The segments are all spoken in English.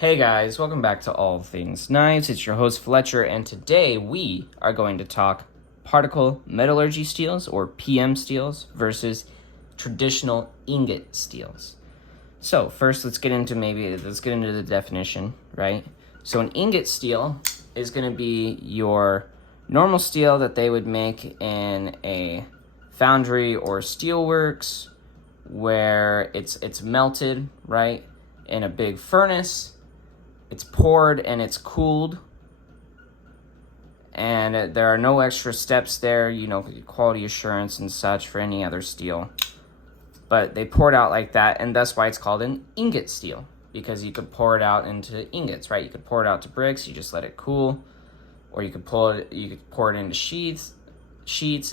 Hey guys, welcome back to All Things Knives. It's your host Fletcher, and today we are going to talk particle metallurgy steels, or PM steels, versus traditional ingot steels. So first, let's get into the definition, right? So an ingot steel is going to be your normal steel that they would make in a foundry or steelworks, where it's melted, right, in a big furnace. It's poured and it's cooled, and there are no extra steps there, quality assurance and such for any other steel. But they pour it out like that, and that's why it's called an ingot steel, because you could pour it out into ingots, right? You could pour it out to bricks, you just let it cool, or you could pour it into sheets,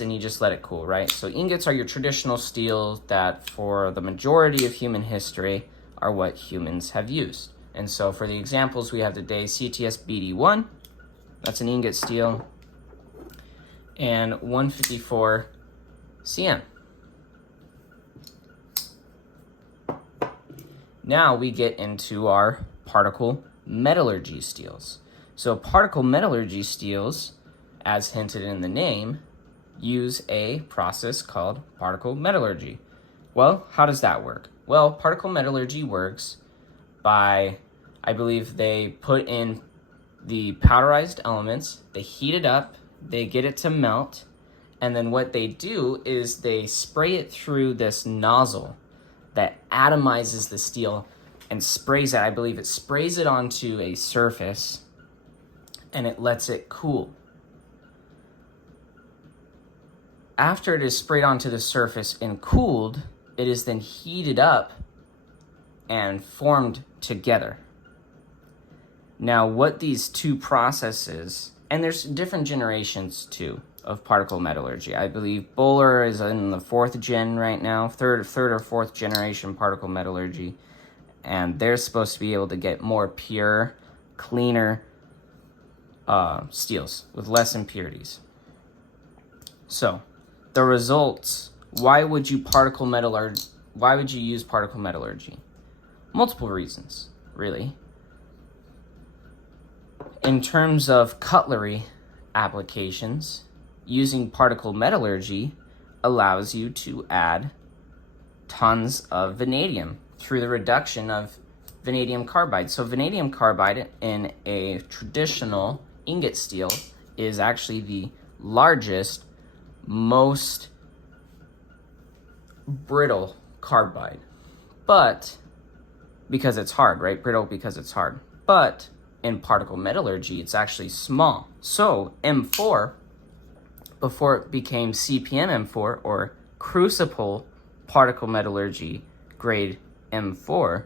and you just let it cool, right? So ingots are your traditional steel that, for the majority of human history, are what humans have used. And so for the examples we have today, CTS BD1, that's an ingot steel, and 154 CM. Now we get into our particle metallurgy steels. So particle metallurgy steels, as hinted in the name, use a process called particle metallurgy. Well, how does that work? Well, particle metallurgy works by, I believe, they put in the powderized elements, they heat it up, they get it to melt, and then what they do is they spray it through this nozzle that atomizes the steel and sprays it. I believe it sprays it onto a surface and it lets it cool. After it is sprayed onto the surface and cooled, it is then heated up and formed together. Now, what these two processes, and there's different generations too of particle metallurgy. I believe Bowler is in the fourth gen right now, third or fourth generation particle metallurgy, and they're supposed to be able to get more pure, cleaner steels with less impurities. So, the results. Why would you use particle metallurgy? Multiple reasons, really. In terms of cutlery applications, using particle metallurgy allows you to add tons of vanadium through the reduction of vanadium carbide. So vanadium carbide in a traditional ingot steel is actually the largest, most brittle carbide. But, because it's hard, right? Brittle because it's hard. But in particle metallurgy, it's actually small. So M4, before it became CPM M4, or crucible particle metallurgy grade M4,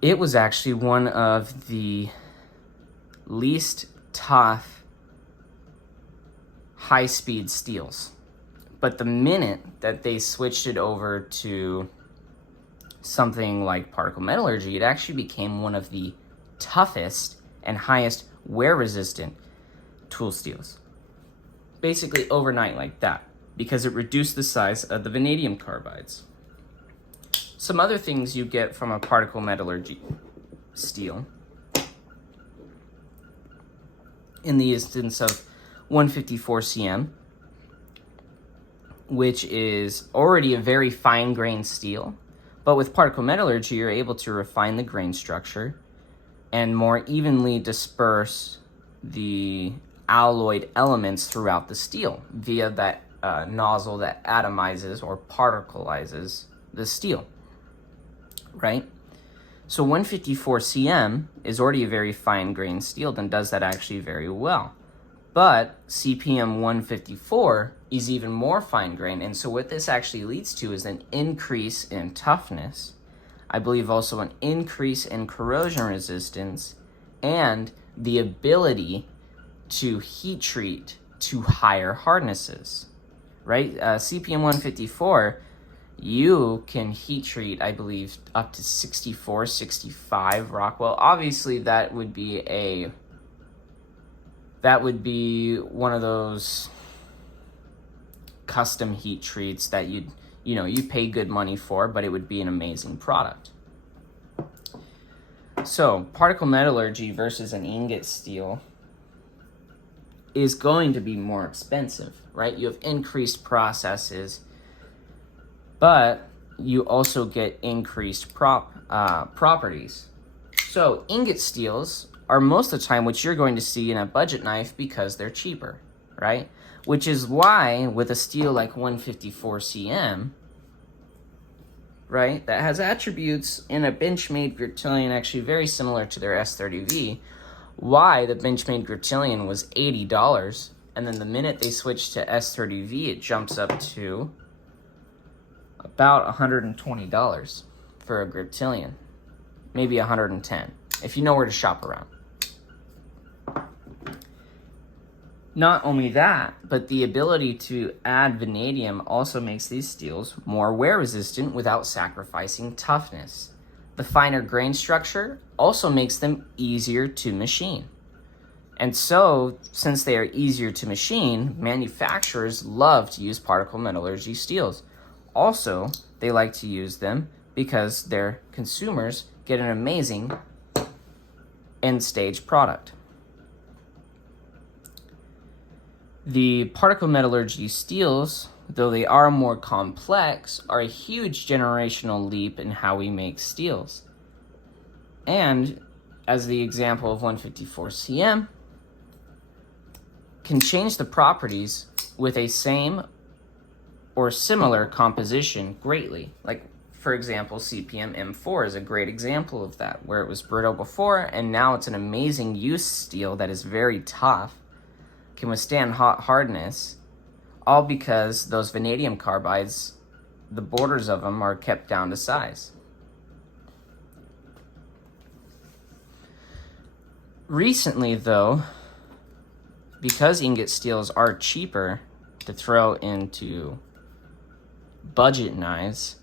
it was actually one of the least tough high-speed steels. But the minute that they switched it over to something like particle metallurgy, it actually became one of the toughest and highest wear-resistant tool steels. Basically overnight like that, because it reduced the size of the vanadium carbides. Some other things you get from a particle metallurgy steel, in the instance of 154 CM, which is already a very fine-grained steel, but with particle metallurgy, you're able to refine the grain structure and more evenly disperse the alloyed elements throughout the steel via that nozzle that atomizes or particleizes the steel, right? So 154 CM is already a very fine-grained steel and does that actually very well. But CPM 154 is even more fine-grained, and so what this actually leads to is an increase in toughness. I believe also an increase in corrosion resistance and the ability to heat treat to higher hardnesses, right? CPM 154, you can heat treat, I believe, up to 64, 65 Rockwell. Obviously, that would be one of those custom heat treats that you pay good money for, but it would be an amazing product. So, particle metallurgy versus an ingot steel is going to be more expensive, right? You have increased processes, but you also get increased properties. So, ingot steels are most of the time what you're going to see in a budget knife because they're cheaper, right? Which is why with a steel like 154 cm, right, that has attributes in a Benchmade Griptilian actually very similar to their S30V, why the Benchmade Griptilian was $80, and then the minute they switched to S30V, it jumps up to about $120 for a Griptilian, maybe $110, if you know where to shop around. Not only that, but the ability to add vanadium also makes these steels more wear resistant without sacrificing toughness. The finer grain structure also makes them easier to machine. And so, since they are easier to machine, manufacturers love to use particle metallurgy steels. Also, they like to use them because their consumers get an amazing end-stage product. The particle metallurgy steels, though they are more complex, are a huge generational leap in how we make steels. And, as the example of 154 cm, can change the properties with a same or similar composition greatly. Like, for example, CPM M4 is a great example of that, where it was brittle before, and now it's an amazing use steel that is very tough, can withstand hot hardness, all because those vanadium carbides, the borders of them are kept down to size. Recently, though, because ingot steels are cheaper to throw into budget knives,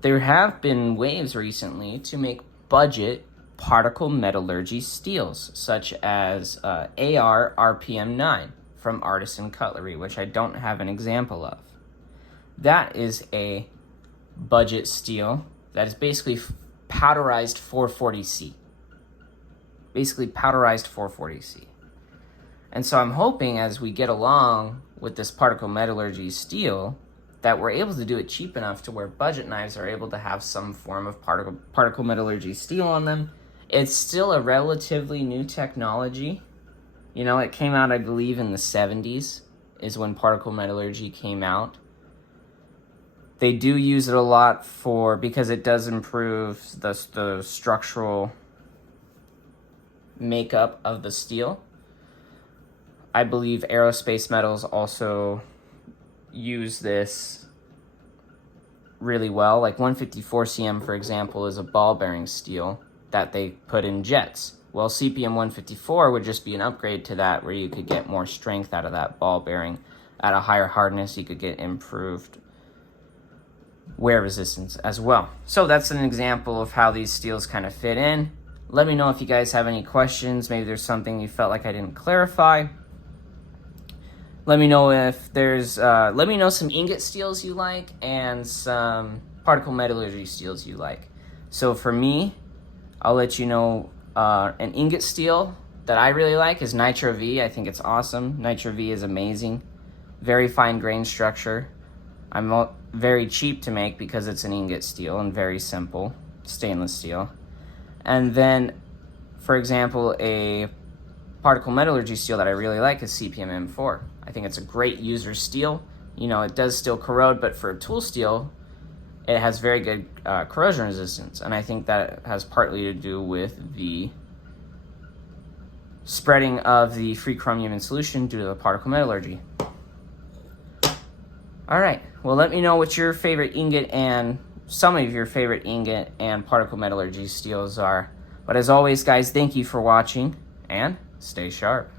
there have been waves recently to make budget particle metallurgy steels, such as AR RPM 9 from Artisan Cutlery, which I don't have an example of. That is a budget steel that is basically powderized 440C. Basically powderized 440C. And so I'm hoping as we get along with this particle metallurgy steel that we're able to do it cheap enough to where budget knives are able to have some form of particle metallurgy steel on them. It's still a relatively new technology. You know, it came out, I believe, in the 70s is when particle metallurgy came out. They do use it a lot because it does improve the structural makeup of the steel. I believe aerospace metals also use this really well. Like 154 cm, for example, is a ball bearing steel that they put in jets. Well, CPM 154 would just be an upgrade to that, where you could get more strength out of that ball bearing. At a higher hardness, you could get improved wear resistance as well. So that's an example of how these steels kind of fit in. Let me know if you guys have any questions. Maybe there's something you felt like I didn't clarify. Let me know if there's, let me know some ingot steels you like and some particle metallurgy steels you like. So for me, I'll let you know an ingot steel that I really like is Nitro V. I think it's awesome. Nitro V is amazing. Very fine grain structure. I'm very cheap to make because it's an ingot steel and very simple stainless steel. And then, for example, a particle metallurgy steel that I really like is CPM M4. I think it's a great user steel. You know, it does still corrode, but for a tool steel, it has very good corrosion resistance. And I think that has partly to do with the spreading of the free chromium in solution due to the particle metallurgy. All right, well, let me know what your favorite ingot and some of your favorite ingot and particle metallurgy steels are. But as always, guys, thank you for watching and stay sharp.